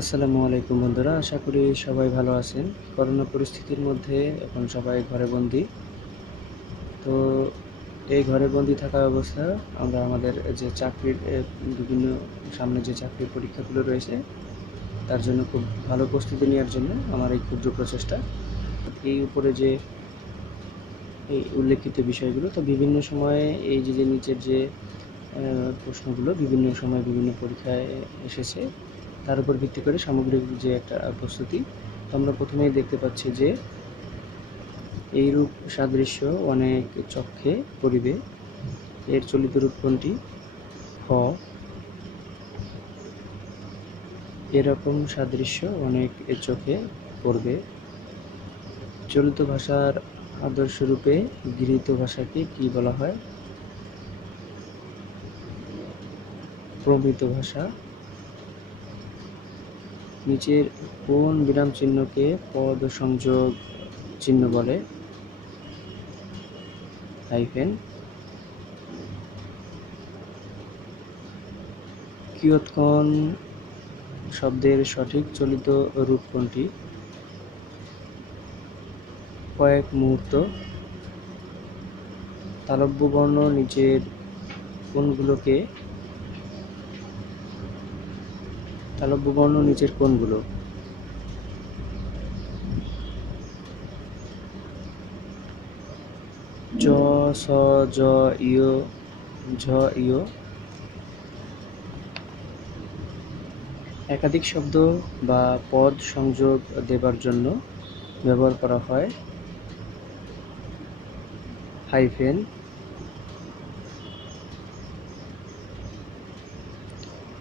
আসসালামু আলাইকুম বন্ধুরা, আশা করি সবাই ভালো আছেন। করোনা পরিস্থিতির মধ্যে এখন সবাই ঘরে বন্দী। তো এই ঘরে বন্দী থাকা অবস্থায় আমরা আমাদের যে চাকরির বিভিন্ন সামনে যে চাকরির পরীক্ষাগুলো রয়েছে তার জন্য খুব ভালো প্রস্তুতি নেওয়ার জন্য আমার এই ক্ষুদ্র প্রচেষ্টা। এই উপরে যে এই উল্লেখিত বিষয়গুলো তো বিভিন্ন সময়ে এই যে নিচের যে প্রশ্নগুলো বিভিন্ন সময় বিভিন্ন পরীক্ষায় এসেছে তার উপর ভিত্তি করে সামগ্রিক যে একটা প্রস্তুতি। তো আমরা প্রথমেই দেখতে পাচ্ছি যে এইরূপ সাদৃশ্য অনেক চক্ষে পড়িবে, এর চলিত রূপ কোনটি? খ। এরকম সাদৃশ্য অনেক চোখে পড়বে। চলিত ভাষার আদর্শরূপে গৃহীত ভাষাকে কি বলা হয়? প্রমিত ভাষা। নিচের কোন বিরাম চিহ্নকে পদ সংযোগ চিহ্ন বলে? হাইফেন। কিয়ৎক্ষণ শব্দের সঠিক চলিত রূপ কোনটি? কয়েক মুহূর্ত। তালব্য বর্ণ নিচের কোনগুলো? চ, ছ, জ, ইয়, ঝ, ইয়। একাধিক শব্দ বা পদ সংযোগ দেবার জন্য ব্যবহার করা হয় হাইফেন।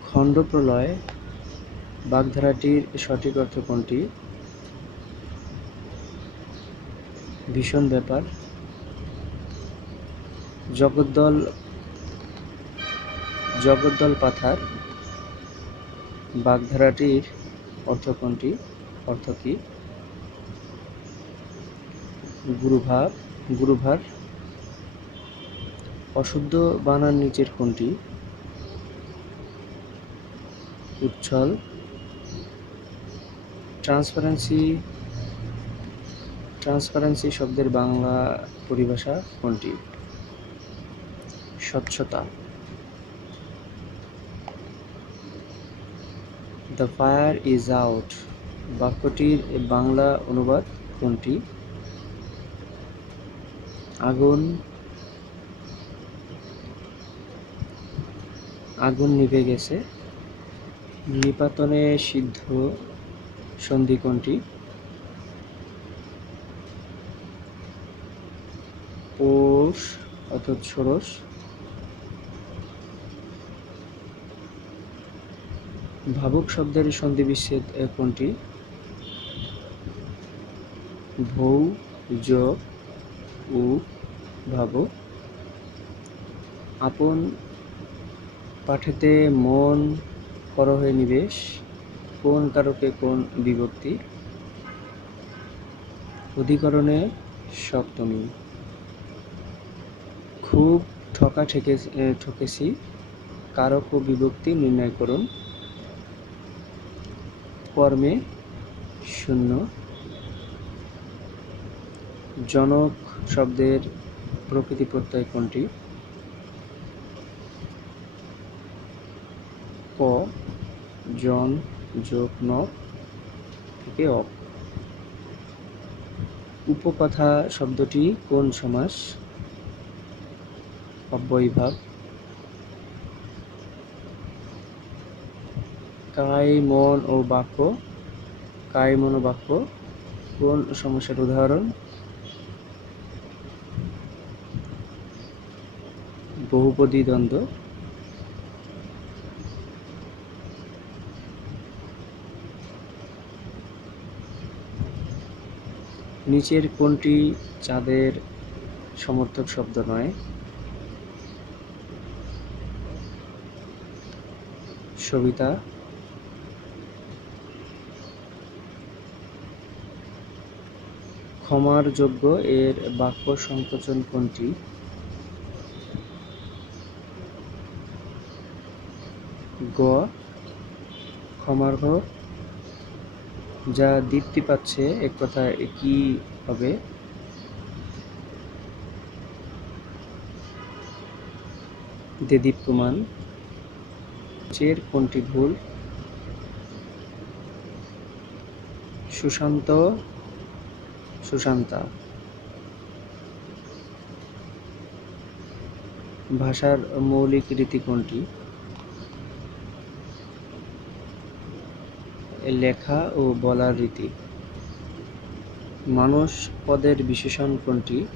খণ্ডপ্রলয় বাগধারাটির সঠিক অর্থ কোনটি? ভীষণ ব্যাপার। জগদ্দল পাথার বাগধারাটির অর্থ কি? গুরুভার। অশুদ্ধ বানান নিচের কোনটি? উচ্ছল। ট্রান্সপারেন্সি শব্দের বাংলা পরিভাষা কোনটি? স্বচ্ছতা। দ্য ফায়ার ইজ আউট বাক্যটির বাংলা অনুবাদ কোনটি? আগুন নিভে গেছে। নিপাতনে সিদ্ধ সন্ধি কোনটি? পৌষ অর্থাৎ ষোড়শ। ভাবুক শব্দের সন্ধি বিচ্ছেদ কোনটি? ভৌ যোগ উ ভাবুক। আপন পাঠেতে মন করহে নিবেশ কোন কারকে কোন বিভক্তি? অধিকরণে সপ্তমী। খুব ঠকেছি কারক ও বিভক্তি নির্ণয় করুন। কর্মে শূন্য। জনক শব্দের প্রকৃতি প্রত্যয় কোনটি? ক। জন যোগ ন থেকে অপ। উপকথা শব্দটি কোন সমাস? অব্যয়ীভাব। কায় মন ও বাক্য কোন সমাসের উদাহরণ? বহুপদী দ্বন্দ্ব। নিচের কোনটি চাঁদের সমর্থক শব্দ নয়? সবিতা। ক্ষমার যোগ্য এর বাক্য সংকোচন কোনটি? গ। ক্ষমার্হ যা দীপ্তি পাচ্ছে, এক কথায় কি হবে? দেদীপ্যমান। চের কোনটি ভুল? সুশান্ত, সুশান্তা। ভাষার মৌলিক রীতি কোনটি? লেখা ও বলার রীতি। মানুষ পদের বিশেষণ কোনটি?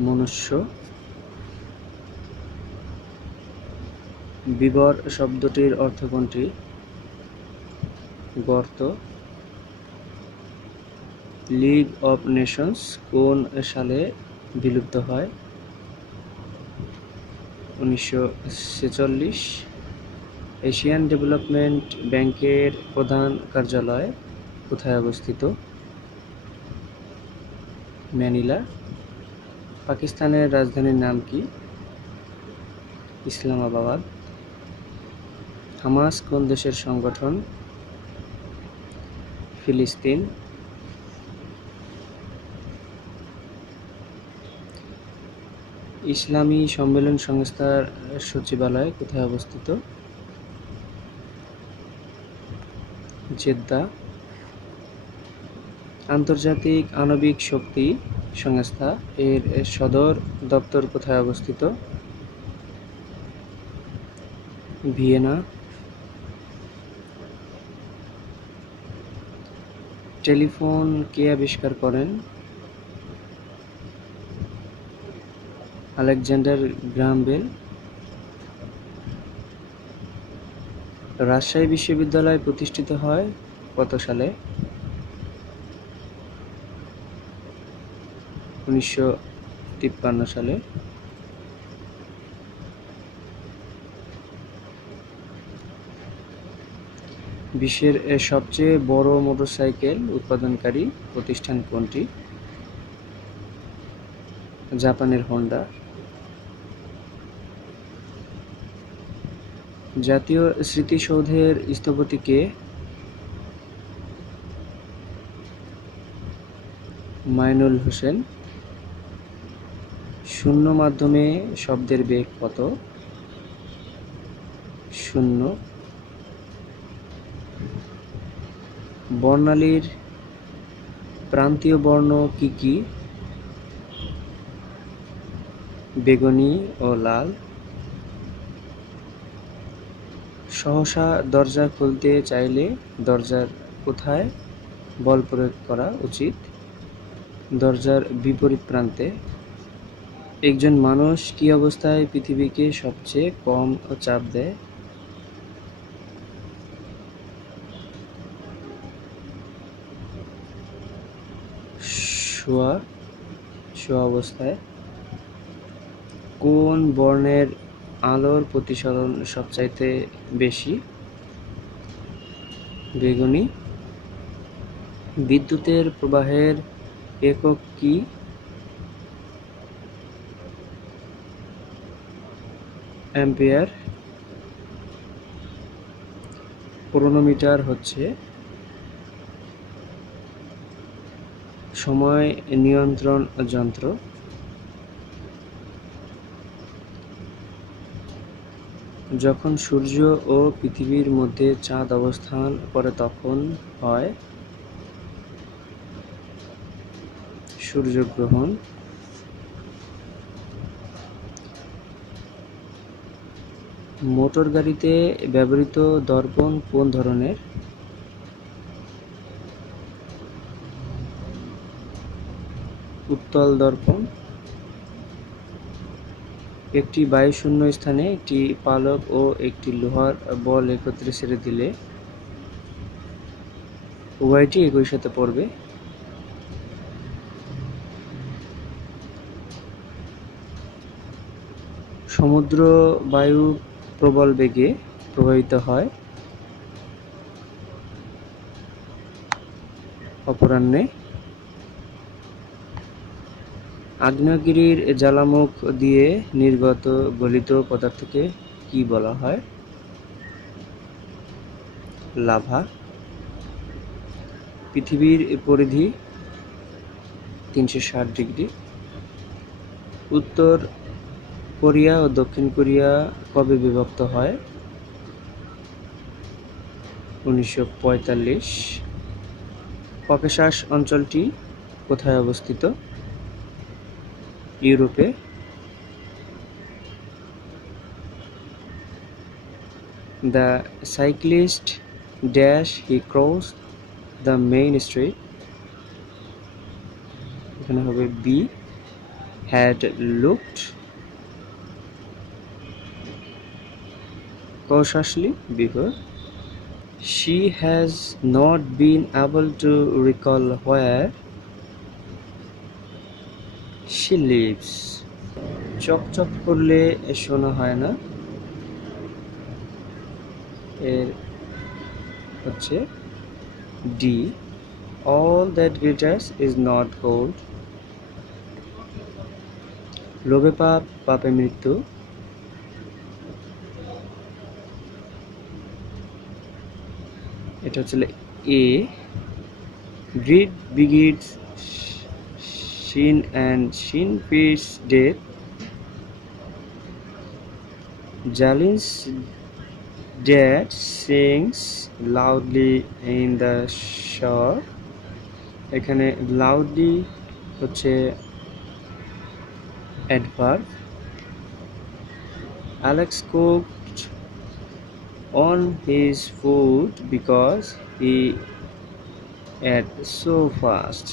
মনুষ্য। বিবর শব্দটির অর্থ কোনটি? গর্ত। লিগ অফ নেশনস কোন সালে বিলুপ্ত হয়? 1946। এশিয়ান ডেভেলপমেন্ট ব্যাংকের প্রধান কার্যালয় কোথায় অবস্থিত? ম্যানিলা। পাকিস্তানের রাজধানীর নাম কি? ইসলামাবাদ। হামাস কোন দেশের সংগঠন? ফিলিস্তিন। ইসলামী সম্মেলন সংস্থার সচিবালয় কোথায় অবস্থিত? জেদ্দা। আন্তর্জাতিক আণবিক শক্তি সংস্থা এর সদর দপ্তর কোথায় অবস্থিত? ভিয়েনা। টেলিফোন কে আবিষ্কার করেন? Alexander Graham bell. রাজশাহী বিশ্ববিদ্যালয় প্রতিষ্ঠিত হয় কত সালে? 1953 সালে। বিশ্বের সবচেয়ে বড় মোটরসাইকেল উৎপাদনকারী প্রতিষ্ঠান কোনটি? জাপানের হোন্ডা। জাতীয় স্মৃতিসৌধের স্থপতি কে? মাইনুল হোসেন। শূন্য মাধ্যমে শব্দের বেগ কত? 0। বর্ণালীর প্রান্তীয় বর্ণ কি কি? বেগুনি ও লাল। সহসা দরজা খুলতে চাইলে দরজার কোথায় বল প্রয়োগ করা উচিত? দরজার বিপরীত প্রান্তে। একজন মানুষ কি অবস্থায় পৃথিবীকে সবচেয়ে কম চাপ দেয়? শোয়া অবস্থায়। কোন বর্ণের আলোর প্রতিসরণ সবচাইতে বেশি? বেগুনি। বিদ্যুতের প্রবাহের একক কি? অ্যাম্পিয়ার। ক্রোনোমিটার হচ্ছে সময় নিয়ন্ত্রণ যন্ত্র। যখন সূর্য ও পৃথিবীর মধ্যে চাঁদ অবস্থান করে তখন হয় সূর্যগ্রহণ। মোটর গাড়িতে ব্যবহৃত দর্পণ কোন ধরনের? উত্তল দর্পণ। একটি বায়ুশূন্য স্থানে একটি পালক ও একটি লোহার বল একত্রে ছেড়ে দিলে উভয়টি একই সাথে পড়বে। সমুদ্র বায়ু প্রবল বেগে প্রবাহিত হয় অপরাহ্নে। আগ্নেয়গিরির জ্বালামুখ দিয়ে নির্গত গলিত পদার্থকে কি বলা হয়? লাভা। পৃথিবীর পরিধি 360 ডিগ্রি। উত্তর কোরিয়া ও দক্ষিণ কোরিয়া কবে বিভক্ত হয়? 1945। ককেশাস অঞ্চলটি কোথায় অবস্থিত? ইউরোপে। The cyclist dash he crossed the main street. এখানে হবে B. Had looked cautiously before. She has not been able to recall where she lives. চকচক করলে শোনা হয় না, এর হচ্ছে D. All that glitters is not gold. লোভে পাপ, পাপে মৃত্যু। এটা হচ্ছে A. Greed begets sin and sin feeds death. Jalin's dad sings loudly in the shore. এখানে loudly হচ্ছে adverb. Alex cooked on his food because he ate so fast.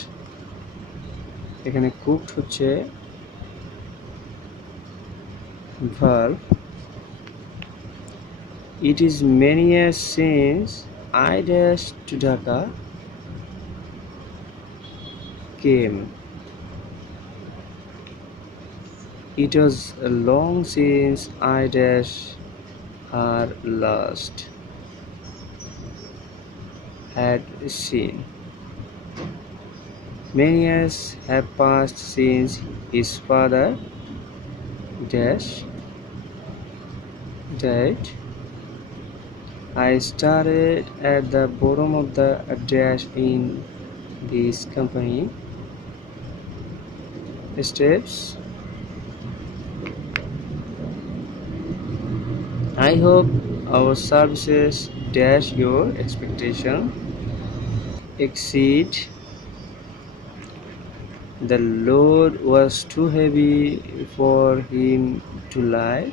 এখানে cooked হচ্ছে verb. It is many years since I dashed to Dhaka came. It was long since I dashed her last had seen. Many years have passed since his father dash died. I started at the bottom of the dash in this company steps. I hope our services dash your expectation exceed. The load was too heavy for him to lie.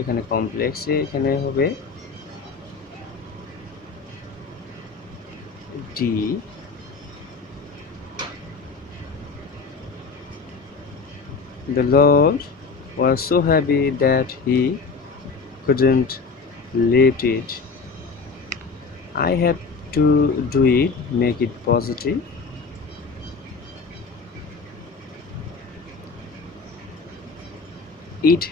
এখানে কমপ্লেক্সে এখানে হবে D. The load was so heavy that he couldn't lift it. I have to do it, make it positive. It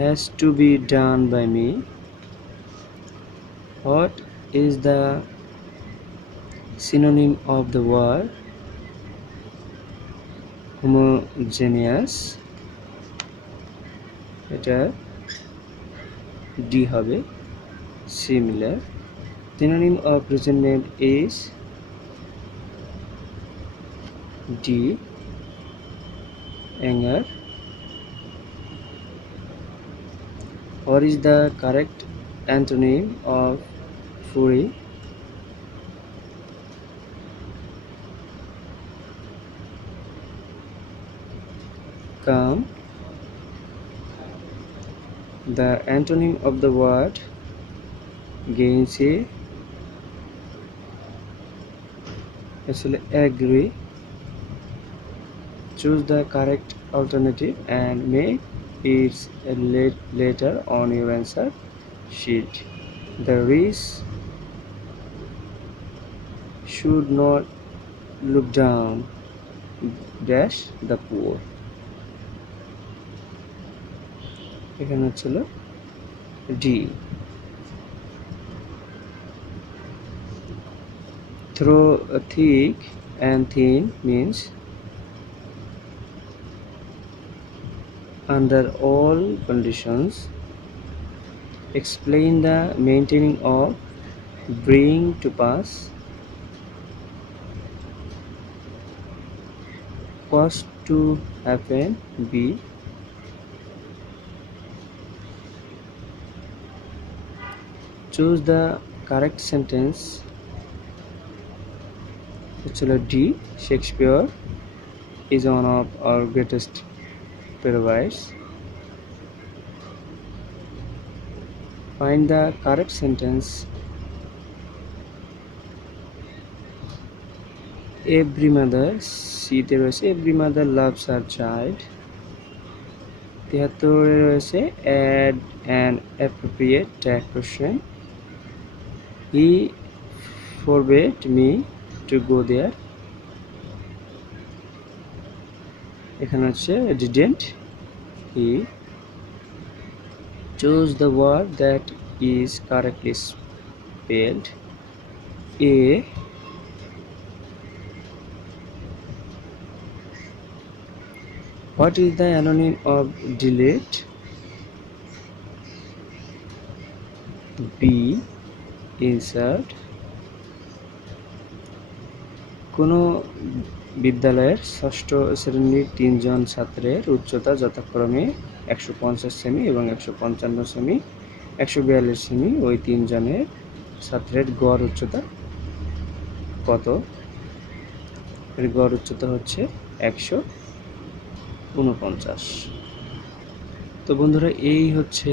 has to be done by me. What is the synonym of the word homogeneous? এটা D হবে similar. Synonym of resentment is D. Anger. What is the correct antonym of fury? Calm. The antonym of the word gainsay actually agree. Choose the correct alternative and make it later on your answer sheet. The rich should not look down dash the poor. এখানে হচ্ছিল D. Through thick and thin means under all conditions. explain the maintaining of bring to pass, cause to happen, be, choose the correct sentence, হচ্ছিল D, Shakespeare is one of our greatest playwrights. Find the correct sentence. Every mother, সিতে রয়েছে every mother loves her child. 73 রয়েছে add an appropriate tag question. He forbade me to go there. এখানে হচ্ছে didn't he. Choose the word that is correctly spelled. A. What is the anonym of delete? B. Insert. কোনো বিদ্যালয়ের ষষ্ঠ শ্রেণীর 3 জন ছাত্রের উচ্চতা যথাক্রমে 150 সেমি এবং 155 সেমি, 142 সেমি। ওই 3 জনের ছাত্রের গড় উচ্চতা কত? এর গড় উচ্চতা হচ্ছে 149। তো বন্ধুরা, এই হচ্ছে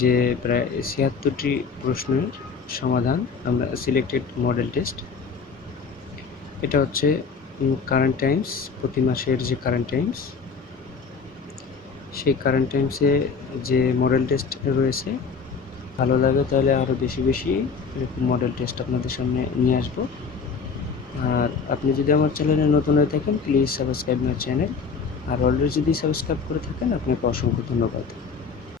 যে প্রায় 76টি প্রশ্নের সমাধান আমরা সিলেক্টেড মডেল টেস্ট। এটা হচ্ছে কারেন্ট টাইমস, প্রতি মাসের যে কারেন্ট টাইমস, সেই কারেন্ট টাইমসে যে মডেল টেস্ট রয়েছে। ভালো লাগে তাহলে আরও বেশি বেশি এরকম মডেল টেস্ট আপনাদের সামনে নিয়ে আসবো। আর আপনি যদি আমার চ্যানেলে নতুন হয়ে থাকেন, প্লিজ সাবস্ক্রাইব মাই চ্যানেল। আর অলরেডি যদি সাবস্ক্রাইব করে থাকেন, আপনাকে অসংখ্য ধন্যবাদ।